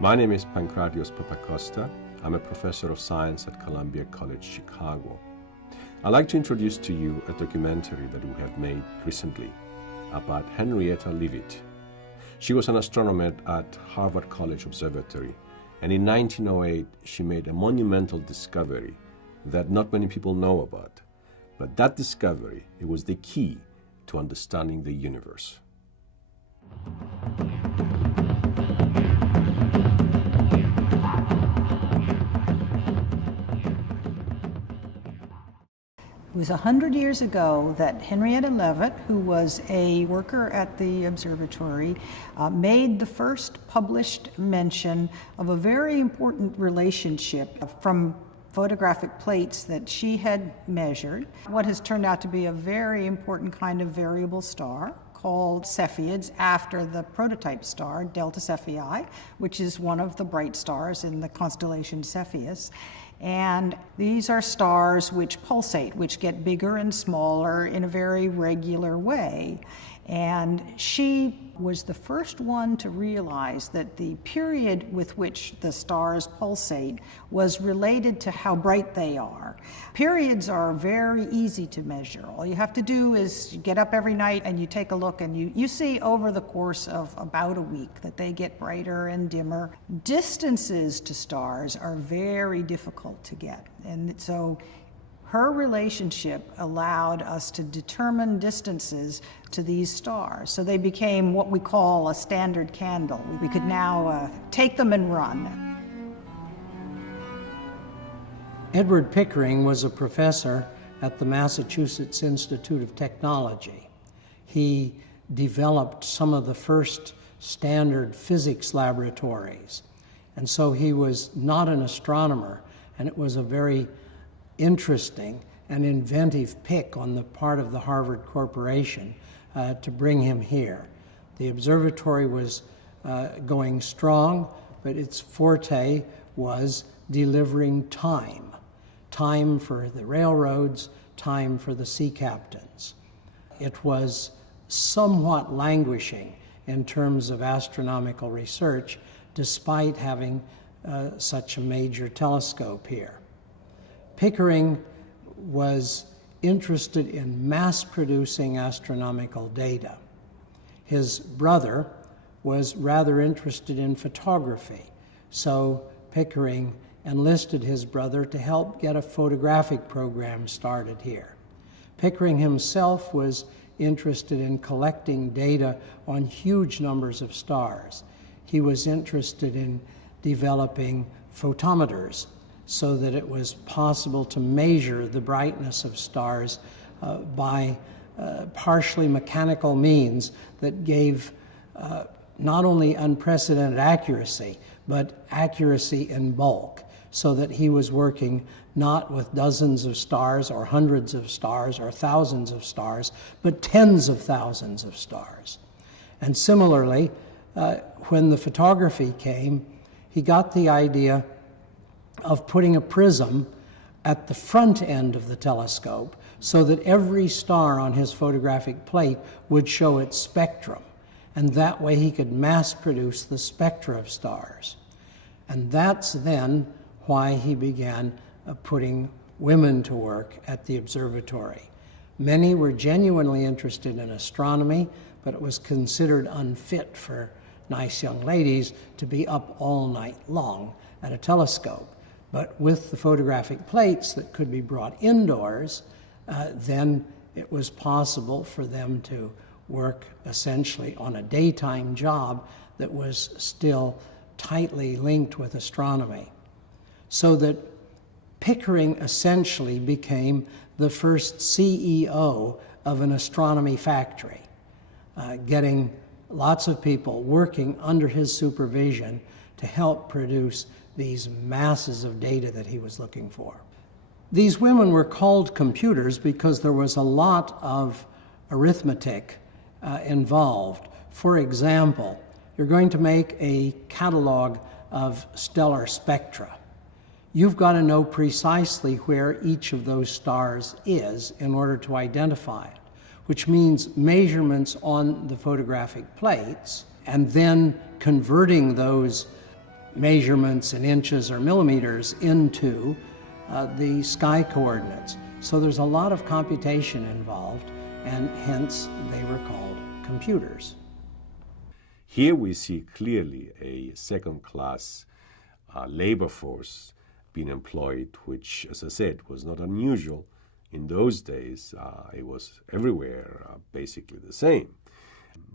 My name is Pancratios Papacosta. I'm a professor of science at Columbia College, Chicago. I'd like to introduce to you a documentary that we have made recently about Henrietta Leavitt. She was an astronomer at Harvard College Observatory, and in 1908 she made a monumental discovery that not many people know about. But that discovery, it was the key to understanding the universe. It was 100 years ago that Henrietta Leavitt, who was a worker at the observatory, made the first published mention of a very important relationship from photographic plates that she had measured, what has turned out to be a very important kind of variable star called Cepheids, after the prototype star, Delta Cephei, which is one of the bright stars in the constellation Cepheus. And these are stars which pulsate, which get bigger and smaller in a very regular way. And she was the first one to realize that the period with which the stars pulsate was related to how bright they are. Periods are very easy to measure. All you have to do is get up every night and you take a look, and you see over the course of about a week that they get brighter and dimmer. Distances to stars are very difficult to get. And so her relationship allowed us to determine distances to these stars. So they became what we call a standard candle. We could now take them and run. Edward Pickering was a professor at the Massachusetts Institute of Technology. He developed some of the first standard physics laboratories. And so he was not an astronomer, and it was a very interesting and inventive pick on the part of the Harvard Corporation to bring him here. The observatory was going strong, but its forte was delivering time for the railroads, time for the sea captains. It was somewhat languishing in terms of astronomical research, despite having such a major telescope here. Pickering was interested in mass-producing astronomical data. His brother was rather interested in photography, so Pickering enlisted his brother to help get a photographic program started here. Pickering himself was interested in collecting data on huge numbers of stars. He was interested in developing photometers so that it was possible to measure the brightness of stars by partially mechanical means that gave not only unprecedented accuracy, but accuracy in bulk, so that he was working not with dozens of stars or hundreds of stars or thousands of stars, but tens of thousands of stars. And similarly, when the photography came, he got the idea of putting a prism at the front end of the telescope so that every star on his photographic plate would show its spectrum. And that way he could mass produce the spectra of stars. And that's then why he began putting women to work at the observatory. Many were genuinely interested in astronomy, but it was considered unfit for nice young ladies to be up all night long at a telescope. But with the photographic plates that could be brought indoors, then it was possible for them to work essentially on a daytime job that was still tightly linked with astronomy. So that Pickering essentially became the first CEO of an astronomy factory, getting lots of people working under his supervision to help produce these masses of data that he was looking for. These women were called computers because there was a lot of arithmetic involved. For example, you're going to make a catalog of stellar spectra. You've got to know precisely where each of those stars is in order to identify it, which means measurements on the photographic plates and then converting those measurements in inches or millimeters into the sky coordinates. So there's a lot of computation involved, and hence they were called computers. Here we see clearly a second-class labor force being employed, which, as I said, was not unusual. In those days, it was everywhere basically the same.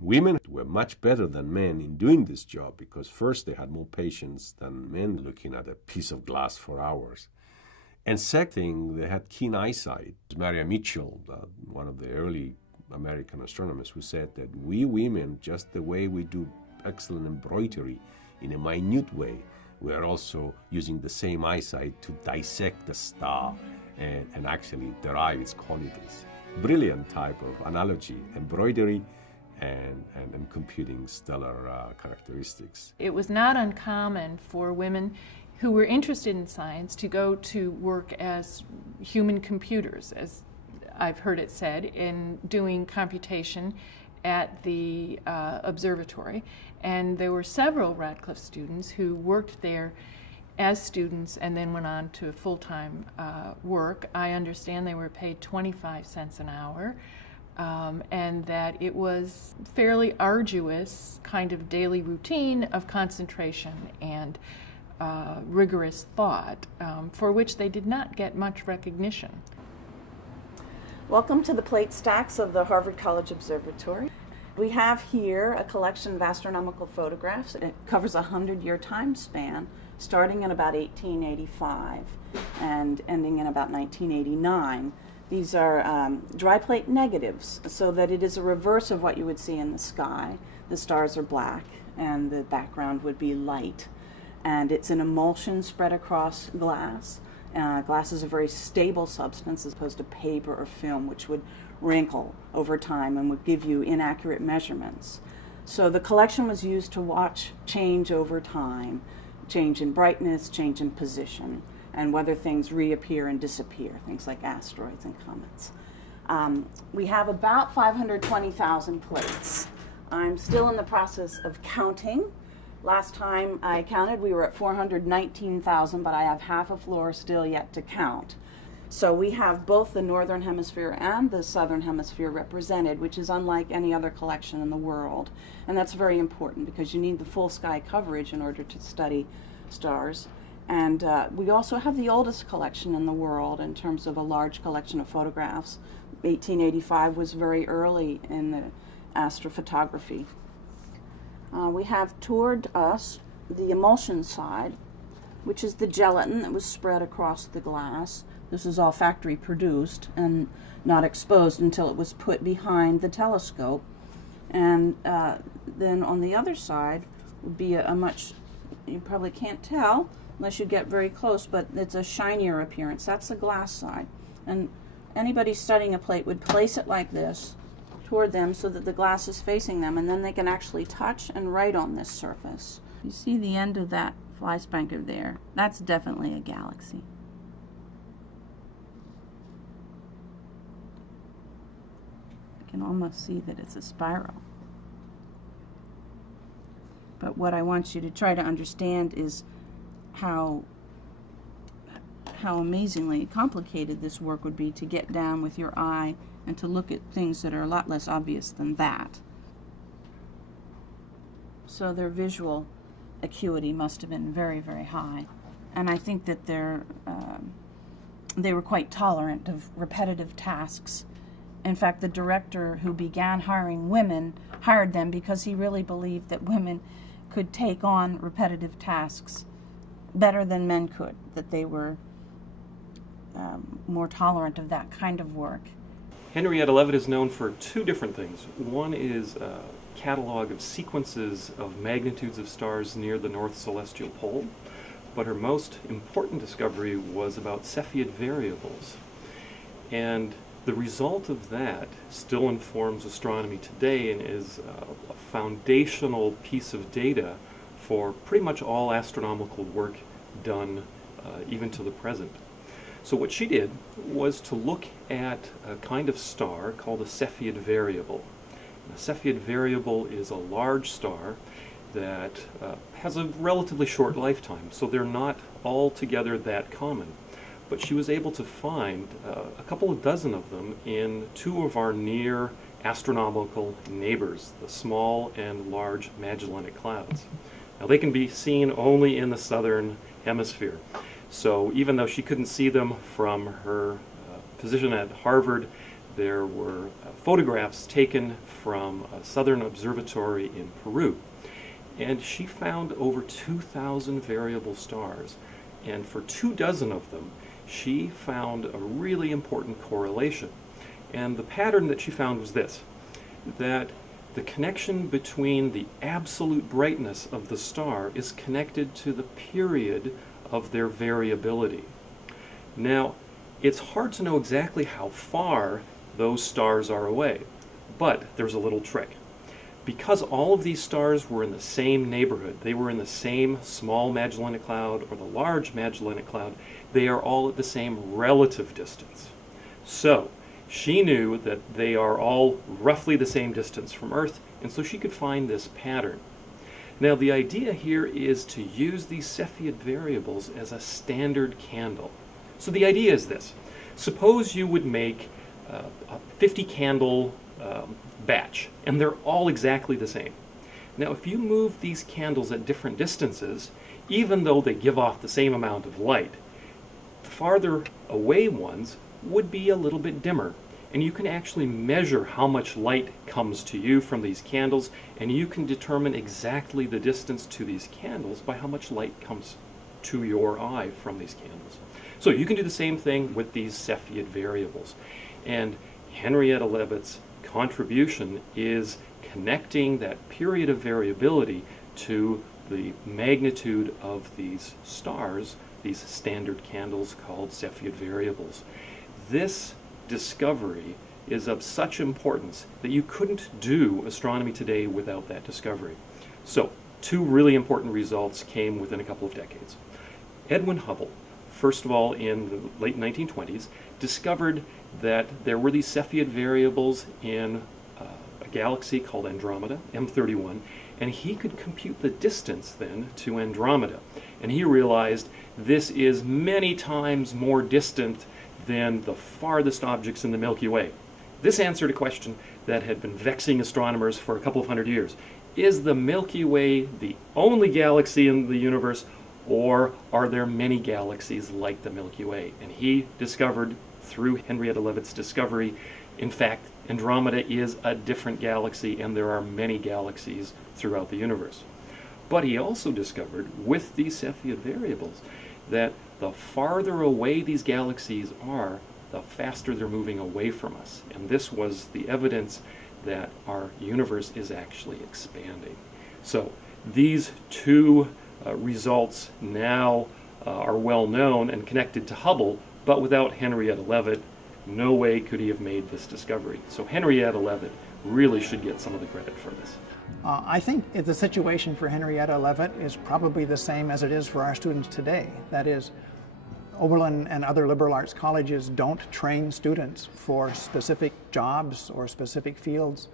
Women were much better than men in doing this job because first they had more patience than men looking at a piece of glass for hours. And second thing, they had keen eyesight. Maria Mitchell, one of the early American astronomers, who said that we women, just the way we do excellent embroidery in a minute way, we are also using the same eyesight to dissect the star and actually derive its qualities. Brilliant type of analogy, embroidery and computing stellar characteristics. It was not uncommon for women who were interested in science to go to work as human computers, as I've heard it said, in doing computation at the observatory. And there were several Radcliffe students who worked there as students and then went on to full-time work. I understand they were paid 25 cents an hour, and that it was fairly arduous kind of daily routine of concentration and rigorous thought, for which they did not get much recognition. Welcome to the plate stacks of the Harvard College Observatory. We have here a collection of astronomical photographs. It covers a 100-year time span, starting in about 1885 and ending in about 1989. These are dry plate negatives, so that it is a reverse of what you would see in the sky. The stars are black and the background would be light. And it's an emulsion spread across glass. Glass is a very stable substance as opposed to paper or film, which would wrinkle over time and would give you inaccurate measurements. So the collection was used to watch change over time, change in brightness, change in position, and whether things reappear and disappear, things like asteroids and comets. We have about 520,000 plates. I'm still in the process of counting. Last time I counted, we were at 419,000, but I have half a floor still yet to count. So we have both the northern hemisphere and the southern hemisphere represented, which is unlike any other collection in the world. And that's very important because you need the full sky coverage in order to study stars. And we also have the oldest collection in the world in terms of a large collection of photographs. 1885 was very early in the astrophotography. We have toward us the emulsion side, which is the gelatin that was spread across the glass. This is all factory produced and not exposed until it was put behind the telescope. And then on the other side would be a much, you probably can't tell unless you get very close, but it's a shinier appearance. That's the glass side. And anybody studying a plate would place it like this toward them so that the glass is facing them, and then they can actually touch and write on this surface. You see the end of that fly spanker there? That's definitely a galaxy. I can almost see that it's a spiral. But what I want you to try to understand is how amazingly complicated this work would be to get down with your eye and to look at things that are a lot less obvious than that. So their visual acuity must have been very, very high. And I think that they were quite tolerant of repetitive tasks. In fact, the director who began hiring women hired them because he really believed that women could take on repetitive tasks better than men could, that they were more tolerant of that kind of work. Henrietta Leavitt is known for two different things. One is a catalog of sequences of magnitudes of stars near the North Celestial Pole, but her most important discovery was about Cepheid variables. And the result of that still informs astronomy today and is a foundational piece of data for pretty much all astronomical work done even to the present. So what she did was to look at a kind of star called a Cepheid variable. A Cepheid variable is a large star, that has a relatively short lifetime, so they're not altogether that common. But she was able to find a couple of dozen of them in two of our near astronomical neighbors, the small and large Magellanic Clouds. Now they can be seen only in the southern hemisphere. So even though she couldn't see them from her position at Harvard, there were photographs taken from a southern observatory in Peru. And she found over 2,000 variable stars. And for 24 of them, she found a really important correlation. And the pattern that she found was this, that the connection between the absolute brightness of the star is connected to the period of their variability. Now, it's hard to know exactly how far those stars are away, but there's a little trick. Because all of these stars were in the same neighborhood, they were in the same small Magellanic Cloud or the large Magellanic Cloud, they are all at the same relative distance. So, she knew that they are all roughly the same distance from Earth, and so she could find this pattern. Now, the idea here is to use these Cepheid variables as a standard candle. So the idea is this. Suppose you would make a 50 candle batch, and they're all exactly the same. Now, if you move these candles at different distances, even though they give off the same amount of light, the farther away ones would be a little bit dimmer. And you can actually measure how much light comes to you from these candles, and you can determine exactly the distance to these candles by how much light comes to your eye from these candles. So you can do the same thing with these Cepheid variables. And Henrietta Leavitt's contribution is connecting that period of variability to the magnitude of these stars, these standard candles called Cepheid variables. This discovery is of such importance that you couldn't do astronomy today without that discovery. So, two really important results came within a couple of decades. Edwin Hubble, first of all in the late 1920s, discovered that there were these Cepheid variables in a galaxy called Andromeda, M31, and he could compute the distance then to Andromeda. And he realized this is many times more distant than the farthest objects in the Milky Way. This answered a question that had been vexing astronomers for a couple of hundred years. Is the Milky Way the only galaxy in the universe, or are there many galaxies like the Milky Way? And he discovered, through Henrietta Leavitt's discovery, in fact, Andromeda is a different galaxy, and there are many galaxies throughout the universe. But he also discovered, with these Cepheid variables, that the farther away these galaxies are, the faster they're moving away from us. And this was the evidence that our universe is actually expanding. So these two results now are well known and connected to Hubble, but without Henrietta Leavitt, no way could he have made this discovery. So Henrietta Leavitt really should get some of the credit for this. I think the situation for Henrietta Leavitt is probably the same as it is for our students today. That is, Oberlin and other liberal arts colleges don't train students for specific jobs or specific fields.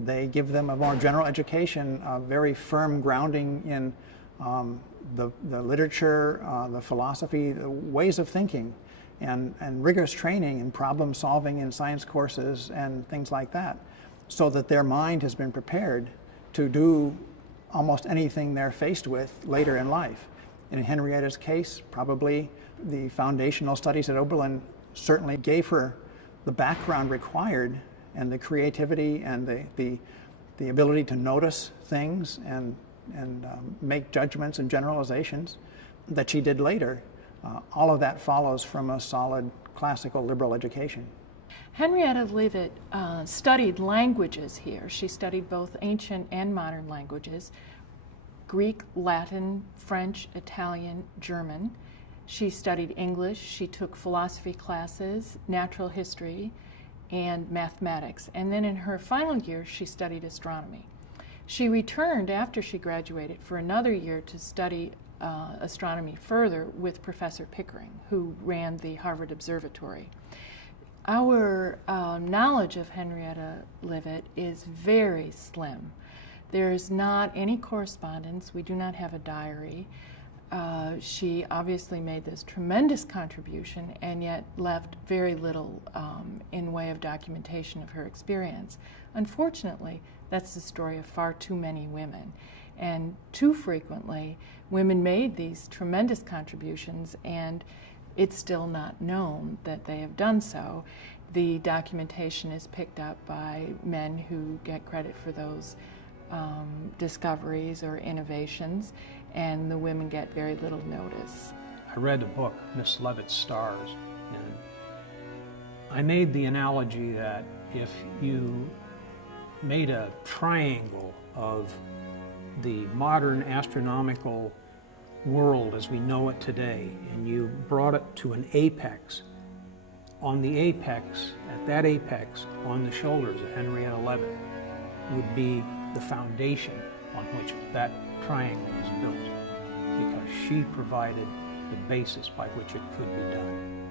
They give them a more general education, a very firm grounding in the literature, the philosophy, the ways of thinking, and rigorous training in problem solving in science courses and things like that, so that their mind has been prepared to do almost anything they're faced with later in life. In Henrietta's case, probably the foundational studies at Oberlin certainly gave her the background required and the creativity and the ability to notice things and make judgments and generalizations that she did later. All of that follows from a solid classical liberal education. Henrietta Leavitt studied languages here. She studied both ancient and modern languages, Greek, Latin, French, Italian, German. She studied English. She took philosophy classes, natural history, and mathematics. And then in her final year, she studied astronomy. She returned after she graduated for another year to study astronomy further with Professor Pickering, who ran the Harvard Observatory. Our knowledge of Henrietta Leavitt is very slim. There's not any correspondence. We do not have a diary. She obviously made this tremendous contribution and yet left very little in way of documentation of her experience. Unfortunately, that's the story of far too many women. And too frequently, women made these tremendous contributions and it's still not known that they have done so. The documentation is picked up by men who get credit for those discoveries or innovations, and the women get very little notice. I read a book, Miss Leavitt's Stars, and I made the analogy that if you made a triangle of the modern astronomical world as we know it today, and you brought it to an apex, on the apex, at that apex, on the shoulders of Henrietta Leavitt, would be the foundation on which that triangle is built, because she provided the basis by which it could be done.